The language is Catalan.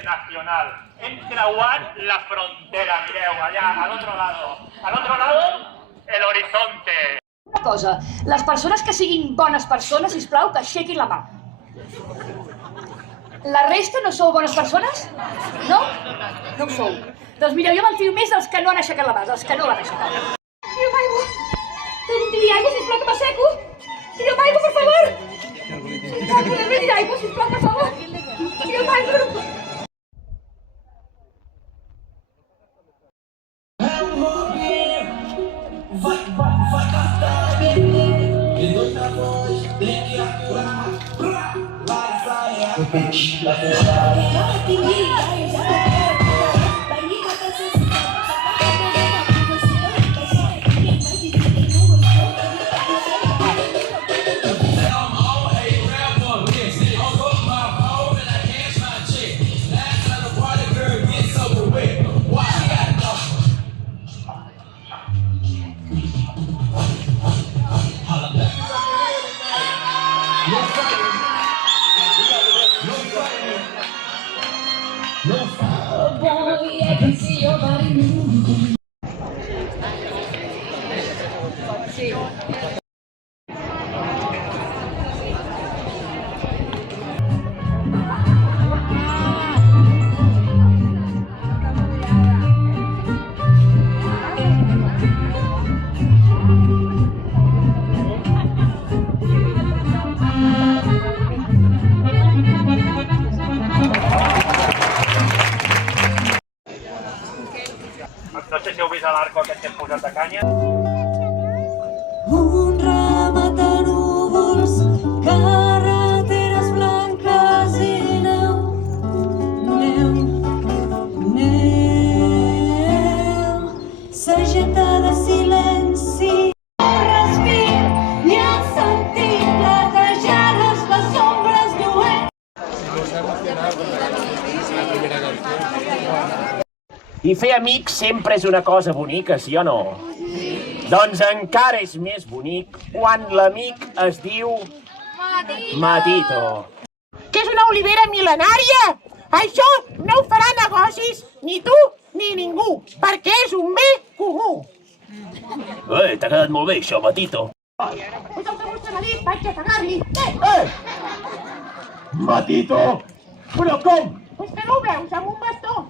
internacional. Hem creuat la frontera, mireu, allà, al otro lado. Al otro lado, el horizonte. Una cosa, les persones que siguin bones persones, sisplau, que aixequin la mà. La resta no sou bones persones? No? No ho sou. Doncs mireu, jo me'n fio més dels que no han aixecat la mà, dels que no l'han aixecat. Tio, aigua! Tiri aigua, sisplau, que m'asseco! Tio, aigua, per favor! Sisplau, podem venir aigua, sisplau, per favor! Tio, aigua, per favor! Vai cantar, bebê. E noite a noite tem que aturar. Vai sair o peixe da No sé si heu vist l'arco aquest que hem posat de canya. Un ramat de núvols, carreteres blanques i neu, neu, neu, sageta de silenci. Respir i el sentit platejades les ombres lluents. I fer amics sempre és una cosa bonica, sí o no? Doncs encara és més bonic quan l'amic es diu... Matito. Que és una olivera mil·lenària? Això no ho farà negocis ni tu ni ningú, perquè és un bé comú. T'ha quedat molt bé això, Matito. És el que vostè m'ha dit, vaig a cagar-li. Matito? Però com? Pues que no ho veus, amb un bastó.